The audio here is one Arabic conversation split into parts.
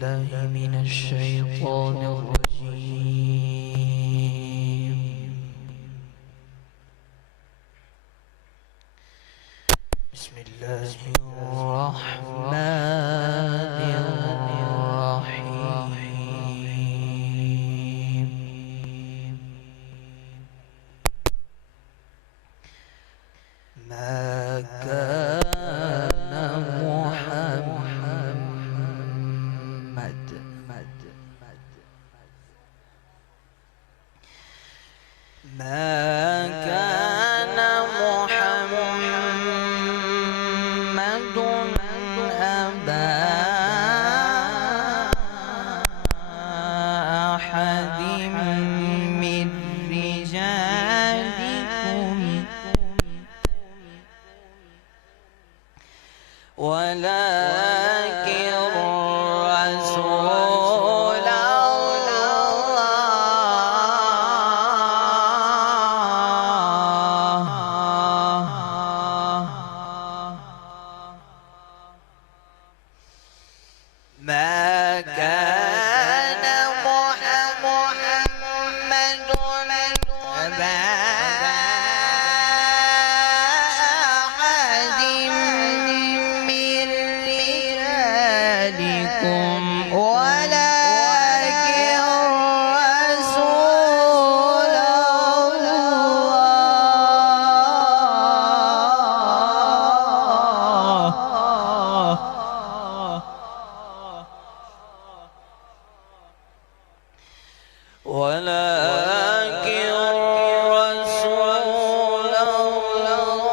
بالله من الشيطان الرجيم. بسم الله الرحمن الرحيم. ما كان محمد ما كان محمد أبا أحد من رجالكم ولكن رسول ما كان محمد أبا أحد من رجالكم ولكن رسول ولكن رسول الله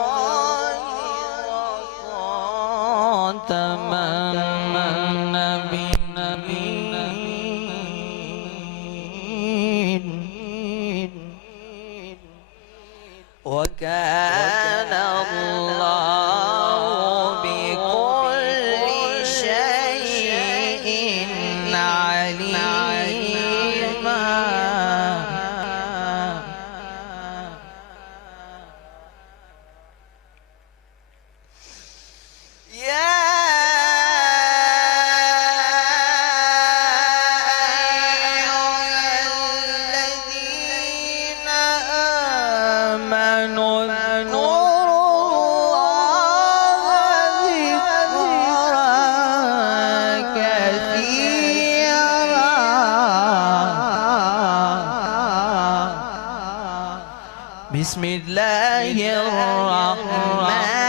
وخاتم النبيين وكان الله بكل شيء عليما. يا أيها الذين آمنوا اذكروا الله ذكرا كثيرا. بسم الله الرحمن